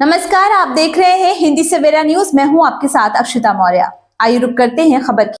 नमस्कार, आप देख रहे हैं हिंदी सवेरा न्यूज। मैं हूं आपके साथ अक्षिता मौर्य। आइए रुक करते हैं खबर की।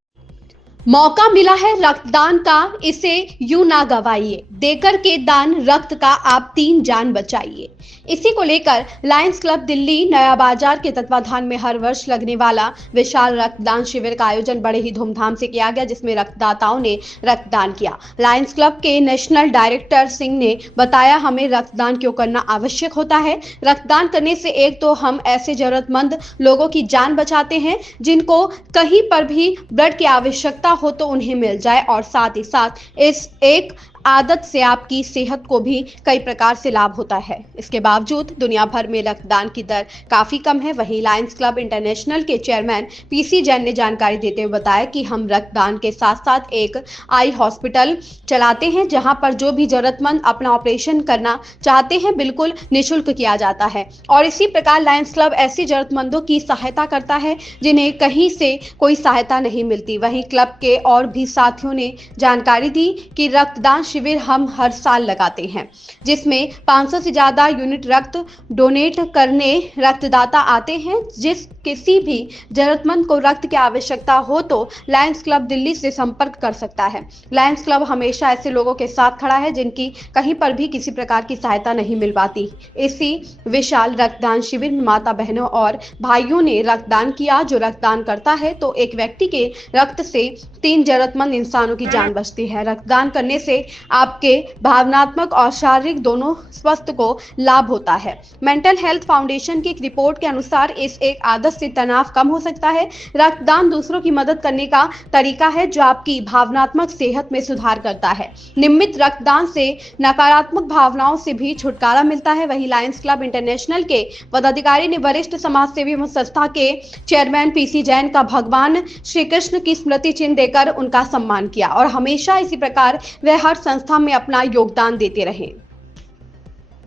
मौका मिला है रक्तदान का, इसे यूं ना गवाइए। देकर के दान रक्त का आप 3 जान बचाइए। इसी को लेकर लायंस क्लब दिल्ली नया बाजार के तत्वाधान में हर वर्ष लगने वाला विशाल रक्तदान शिविर का आयोजन बड़े ही धूमधाम से किया गया, जिसमें रक्तदाताओं ने रक्तदान किया। लायंस क्लब के नेशनल डायरेक्टर सिंह ने बताया, हमें रक्तदान क्यों करना आवश्यक होता है। रक्तदान करने से एक तो हम ऐसे जरूरतमंद लोगों की जान बचाते हैं जिनको कहीं पर भी ब्लड की आवश्यकता हो तो उन्हें मिल जाए, और साथ ही साथ इस एक आदत से आपकी सेहत को भी कई प्रकार से लाभ होता है। इसके बावजूद दुनिया भर में रक्तदान की दर काफी कम है। वहीं लायंस क्लब इंटरनेशनल के चेयरमैन पीसी जैन ने जानकारी देते हुए बताया कि हम रक्तदान के साथ साथ एक आई हॉस्पिटल चलाते हैं, जहां पर जो भी जरूरतमंद अपना ऑपरेशन करना चाहते हैं बिल्कुल निःशुल्क किया जाता है। और इसी प्रकार लायंस क्लब ऐसी जरूरतमंदों की सहायता करता है जिन्हें कहीं से कोई सहायता नहीं मिलती। वहीं क्लब के और भी साथियों ने जानकारी दी कि रक्तदान शिविर हम हर साल लगाते हैं, जिसमें 500 से ज्यादा यूनिट रक्त डोनेट करने रक्तदाता आते हैं। जिस किसी भी जरूरतमंद को रक्त की आवश्यकता हो तो लायंस क्लब दिल्ली से संपर्क कर सकता है। लायंस क्लब हमेशा ऐसे लोगों के साथ खड़ा है जिनकी कहीं पर भी किसी प्रकार की सहायता नहीं मिल पाती। इसी विशाल रक्तदान शिविर में माता बहनों और भाइयों ने रक्तदान किया। जो रक्तदान करता है तो एक व्यक्ति के रक्त से 3 जरूरतमंद इंसानों की जान बचती है। रक्तदान करने से आपके भावनात्मक और शारीरिक दोनों स्वास्थ्य को लाभ होता है। मेंटल हेल्थ फाउंडेशन की एक रिपोर्ट के अनुसार इस एक आदत से तनाव कम हो सकता है। रक्तदान दूसरों की मदद करने का तरीका है जो आपकी भावनात्मक सेहत में सुधार करता है। नियमित रक्तदान से नकारात्मक भावनाओं से भी छुटकारा मिलता है। वहीं लायंस क्लब इंटरनेशनल के पदाधिकारी ने वरिष्ठ समाज सेवी एवं संस्था के चेयरमैन पीसी जैन का भगवान श्री कृष्ण की स्मृति चिन्ह देकर उनका सम्मान किया, और हमेशा इसी प्रकार वह हर संस्था में अपना योगदान देते रहे।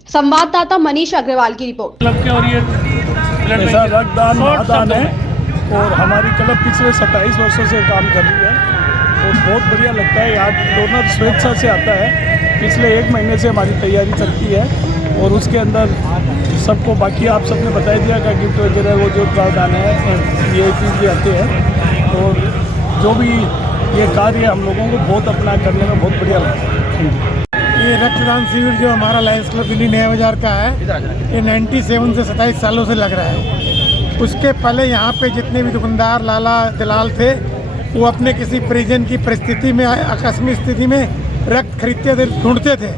संवाददाता मनीष अग्रवाल की रिपोर्ट। क्लब के और ये ऐसा रक्तदान महादान है और हमारी क्लब पिछले 27 वर्षों से काम कर रही है और बहुत बढ़िया लगता है। यहाँ डोनर स्वेच्छा से आता है। पिछले 1 महीने से हमारी तैयारी चलती है और उसके अंदर सबको बाकी आप सबने बता दिया कि गिफ्ट वगैरह वो जो प्रावधान है ये चीज़ भी आते हैं, और जो भी ये कार्य हम लोगों को बहुत अपना करने में बहुत बढ़िया लगता है। ये रक्तदान शिविर जो हमारा लायंस क्लब दिल्ली नया बाजार का है, ये 97 से 27 सालों से लग रहा है। उसके पहले यहाँ पे जितने भी दुकानदार लाला दलाल थे वो अपने किसी परिजन की परिस्थिति में, आकस्मिक स्थिति में रक्त खरीदते थे, ढूंढते थे।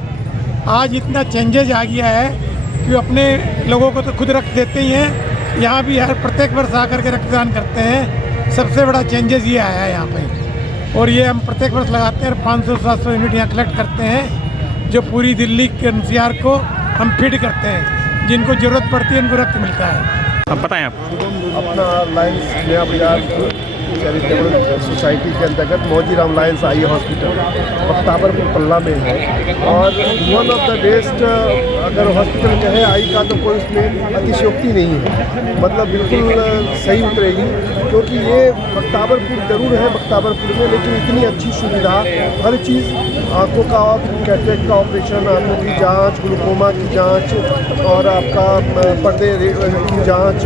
आज इतना चेंजेज आ गया है कि अपने लोगों को तो खुद रक्त देते ही हैं, यहाँ भी हर प्रत्येक वर्ष आकर के रक्तदान करते हैं। सबसे बड़ा चेंजेज ये आया है यहाँ पे, और ये हम प्रत्येक वर्ष लगाते हैं और 500-700 यूनिट यहाँ कलेक्ट करते हैं, जो पूरी दिल्ली के एनसीआर को हम फीड करते हैं। जिनको ज़रूरत पड़ती है उनको रक्त मिलता है। अब बताएं आप। अपना लायंस नया बाजार चैरिटेबल सोसाइटी के अंतर्गत मौजीराम लायंस आई हॉस्पिटल बख्ताबरपुर पल्ला में है, और वन ऑफ द बेस्ट अगर हॉस्पिटल कहे आई का तो कोई उसमें अतिशयोक्ति नहीं है, मतलब बिल्कुल सही उतरेगी। क्योंकि ये बख्ताबरपुर जरूर है बख्ताबरपुर में, लेकिन इतनी अच्छी सुविधा, हर चीज़, आँखों का कैटरेक्ट का ऑपरेशन, आँखों की जाँच, ग्लूकोमा की जाँच, और आपका पर्दे की जाँच,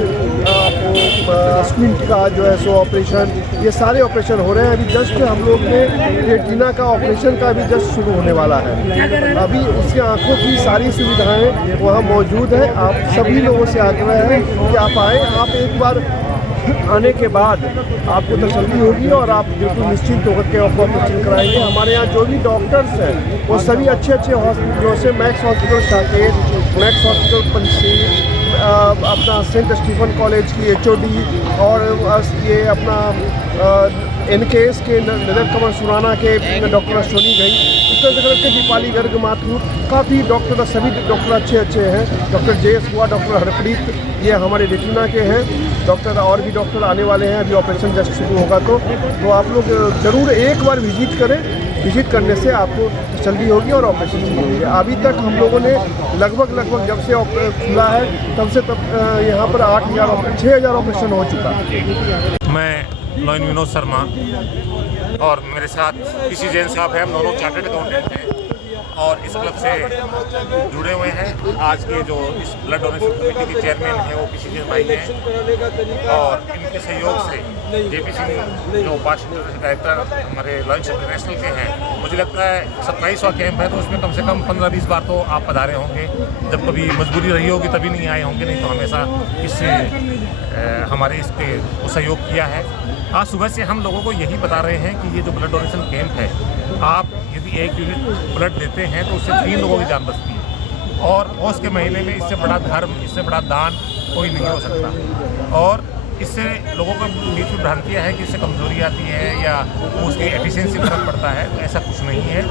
आपको स्क्विंट का जो है सो ऑपरेशन, ये सारे ऑपरेशन हो रहे हैं। अभी जस्ट हम लोग ने रेटिना का ऑपरेशन का भी जस्ट शुरू होने वाला है। अभी उसके आँखों की सारी सुविधाएं वहाँ मौजूद है। आप सभी लोगों से आग्रह है कि आप आएँ। आप एक बार आने के बाद आपको तसल्ली होगी और आप बिल्कुल निश्चिंत होकर के आपको ऑपरेशन कराएंगे। हमारे यहाँ जो भी डॉक्टर्स हैं वो सभी अच्छे हॉस्पिटलों से, Max hospital Saket, Max hospital Panchsheel, अपना सेंट स्टीफन कॉलेज की HOD, और ये अपना NKS के नजर कमर सुराना के डॉक्टर अश्वनी गई, उत्तर के दीपाली गर्ग माथुर, काफ़ी डॉक्टर, सभी डॉक्टर अच्छे हैं। डॉक्टर JS हुआ, डॉक्टर हरप्रीत, ये हमारे रेटिना के हैं डॉक्टर, और भी डॉक्टर आने वाले हैं। अभी ऑपरेशन जस्ट शुरू होगा तो आप लोग ज़रूर एक बार विजिट करें। विजिट करने से आपको जल्दी होगी और ऑपरेशन शुरू होगी। अभी तक हम लोगों ने लगभग जब से खुला है तब से यहाँ पर 6,000 ऑपरेशन हो चुका है। मैं लोइन विनोद शर्मा और मेरे साथ पीसी जैन साहब हैं, हम दोनों चार्टर्ड अकाउंटेंट हैं। और इस क्लब से जुड़े हुए हैं। आज के जो इस ब्लड डोनेशन कमेटी के चेयरमैन हैं वो पीसी भाई हैं और इनके सहयोग से जेपी सिंह जो वाशिंगटन डायरेक्टर हमारे लायंस इंटरनेशनल के हैं, मुझे लगता है 27वां कैंप है तो उसमें कम से कम 15-20 बार तो आप पधारे होंगे। जब कभी मजबूरी रही होगी तभी नहीं आए होंगे, नहीं तो हमेशा इससे हमारे इस पे सहयोग किया है। आज सुबह से हम लोगों को यही बता रहे हैं कि ये जो ब्लड डोनेशन कैंप है, आप यदि 1 यूनिट ब्लड देते हैं तो उससे 3 लोगों की जान बचती है और पौष के महीने में इससे बड़ा धर्म, इससे बड़ा दान कोई नहीं हो सकता। और इससे लोगों को बीच में भ्रांतियाँ है कि इससे कमजोरी आती है या उसकी एफिशिएंसी फर्क पड़ता है, तो ऐसा कुछ नहीं है।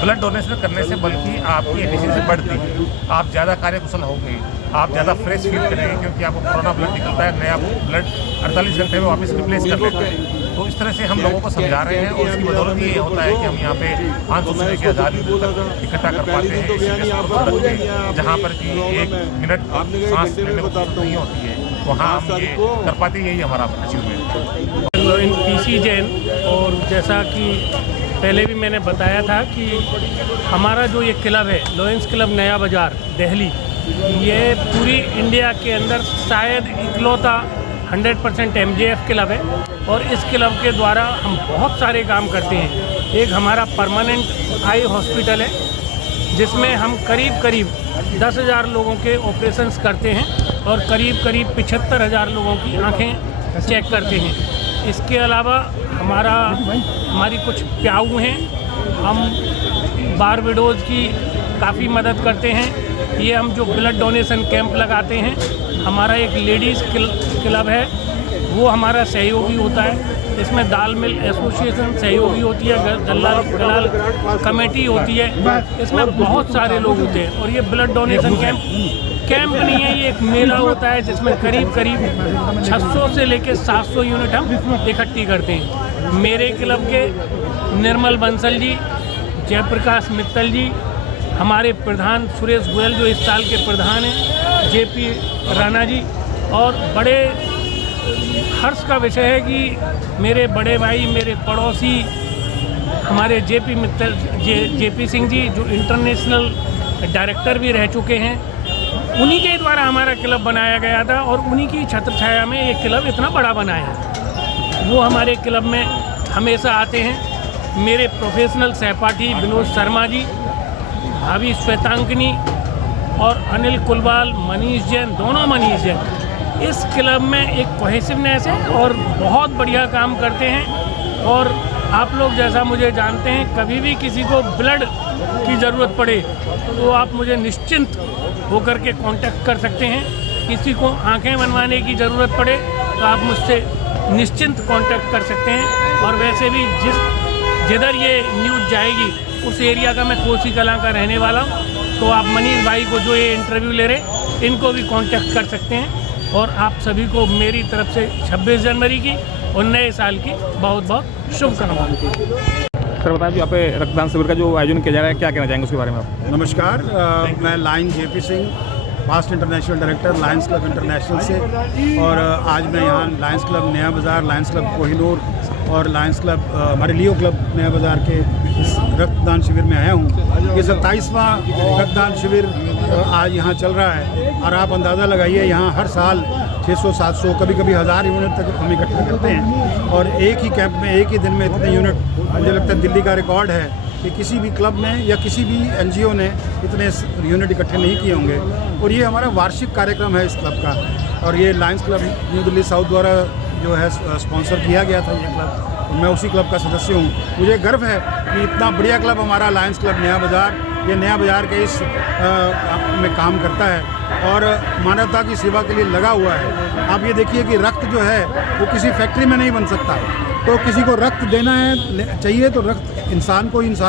ब्लड डोनेशन करने से बल्कि आपकी एफिशिएंसी बढ़ती है, आप ज़्यादा कार्यकुशल होंगे, आप ज़्यादा फ्रेश फील करेंगे क्योंकि आपको पुराना ब्लड निकलता है, नया ब्लड 48 घंटे में वापस रिप्लेस कर लेता है। तो इस तरह से हम लोगों को समझा रहे हैं और इसकी बदौलत ये होता है कि हम यहाँ पे 500 से लेकर 1000 लीटर इकट्ठा कर पाते हैं इस जहाँ पर कि 1 मिनट सांस लेने को नहीं होती है, वहाँ हम ये कर पाते हैं। यही हमारा अचीवमेंट है। इन पीसी जैन, और जैसा कि पहले भी मैंने बताया था कि हमारा जो ये क्लब है लॉयंस क्लब नया बाज़ार दिल्ली, ये पूरी इंडिया के अंदर शायद इकलौता 100% MJF क्लब है और इस क्लब के द्वारा हम बहुत सारे काम करते हैं। एक हमारा परमानेंट आई हॉस्पिटल है जिसमें हम करीब 10,000 लोगों के ऑपरेशंस करते हैं और करीब 75,000 लोगों की आंखें चेक करते हैं। इसके अलावा हमारी कुछ प्याऊ हैं, हम बार विडोज़ की काफ़ी मदद करते हैं। ये हम जो ब्लड डोनेशन कैंप लगाते हैं, हमारा एक लेडीज़ क्लब है वो हमारा सहयोगी होता है। इसमें दाल मिल एसोसिएशन सहयोगी होती है, दलाल कमेटी होती है, इसमें बहुत सारे लोग होते हैं। और ये ब्लड डोनेशन कैंप नहीं है, ये एक मेला होता है जिसमें करीब 600 से लेकर 700 यूनिट हम इकट्ठी करते हैं। मेरे क्लब के निर्मल बंसल जी, जयप्रकाश मित्तल जी, हमारे प्रधान सुरेश गोयल जो इस साल के प्रधान हैं, JP राणा जी, और बड़े हर्ष का विषय है कि मेरे बड़े भाई, मेरे पड़ोसी हमारे JP सिंह जी जो इंटरनेशनल डायरेक्टर भी रह चुके हैं, उन्हीं के द्वारा हमारा क्लब बनाया गया था और उन्हीं की छत्र छाया में ये क्लब इतना बड़ा बना है। वो हमारे क्लब में हमेशा आते हैं। मेरे प्रोफेशनल सहपाठी विनोद शर्मा जी, भाभी श्वेतांकनी और अनिल कुलवाल, मनीष जैन, दोनों मनीष जैन इस क्लब में एक कोहेसिवनेस है और बहुत बढ़िया काम करते हैं। और आप लोग जैसा मुझे जानते हैं, कभी भी किसी को ब्लड की ज़रूरत पड़े तो आप मुझे निश्चिंत होकर के कांटेक्ट कर सकते हैं। किसी को आंखें बनवाने की ज़रूरत पड़े तो आप मुझसे निश्चिंत कांटेक्ट कर सकते हैं। और वैसे भी जिधर ये न्यूज़ जाएगी उस एरिया का मैं कोसी कलां का रहने वाला हूँ, तो आप मनीष भाई को जो ये इंटरव्यू ले रहे इनको भी कांटेक्ट कर सकते हैं। और आप सभी को मेरी तरफ से 26 जनवरी की और नए साल की बहुत बहुत शुभकामनाएं। सर बताएं, यहाँ पे रक्तदान शिविर का जो आयोजन किया जा रहा है, क्या कहना चाहेंगे उसके बारे में आप? नमस्कार, मैं lion JP Singh, past international director lions club international से, और आज मैं यहाँ लायंस क्लब नया बाज़ार, लायंस क्लब कोहिनूर और लायंस क्लब हमारे लियो क्लब नया बाज़ार के इस रक्तदान शिविर में आया हूँ। ये 27वां रक्तदान शिविर आज यहाँ चल रहा है और आप अंदाज़ा लगाइए, यहाँ हर साल 600-700 कभी 1000 यूनिट तक हम इकट्ठा करते हैं और एक ही कैंप में एक ही दिन में इतने यूनिट, मुझे लगता है दिल्ली का रिकॉर्ड है कि किसी भी क्लब ने या किसी भी NGO ने इतने यूनिट इकट्ठे नहीं किए होंगे। और ये हमारा वार्षिक कार्यक्रम है इस क्लब का, और ये Lions club new Delhi south द्वारा जो है स्पॉन्सर किया गया था ये क्लब, मैं उसी क्लब का सदस्य हूँ। मुझे गर्व है कि इतना बढ़िया क्लब हमारा लायंस क्लब नया बाज़ार, ये नया बाज़ार के इस में काम करता है और मानवता की सेवा के लिए लगा हुआ है। आप ये देखिए कि रक्त जो है वो किसी फैक्ट्री में नहीं बन सकता, तो किसी को रक्त देना है चाहिए तो रक्त इंसान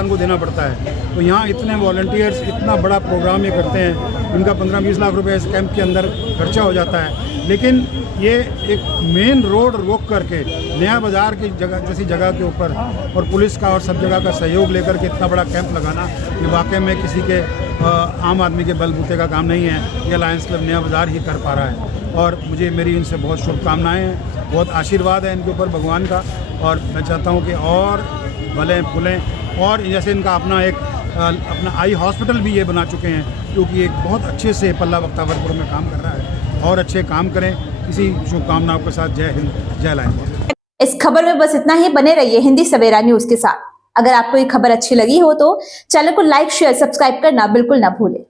को देना पड़ता है। तो यहाँ इतने वॉलंटियर्स इतना बड़ा प्रोग्राम ये करते हैं, इनका 15-20 लाख रुपए इस कैंप के अंदर खर्चा हो जाता है, लेकिन ये एक मेन रोड रोक करके नया बाज़ार की जैसी जगह के ऊपर और पुलिस का और सब जगह का सहयोग लेकर के इतना बड़ा कैंप लगाना, ये वाकई में किसी के आम आदमी के बलबूते का काम नहीं है। ये लायंस क्लब नया बाज़ार ही कर पा रहा है और मेरी इनसे बहुत शुभकामनाएँ हैं, बहुत आशीर्वाद है इनके ऊपर भगवान का, और मैं चाहता हूँ कि और भले फूलें और जैसे इनका अपना एक अपना आई हॉस्पिटल भी ये बना चुके हैं, जो कि एक बहुत अच्छे से पल्ला बख्तावरपुर में काम कर रहा है। और अच्छे काम करें। इसी शुभकामनाओं के साथ जय हिंद, जय लाइन। इस खबर में बस इतना ही। बने रहिए हिंदी सवेरा न्यूज के साथ। अगर आपको ये खबर अच्छी लगी हो तो चैनल को लाइक शेयर सब्सक्राइब करना बिल्कुल ना भूलें।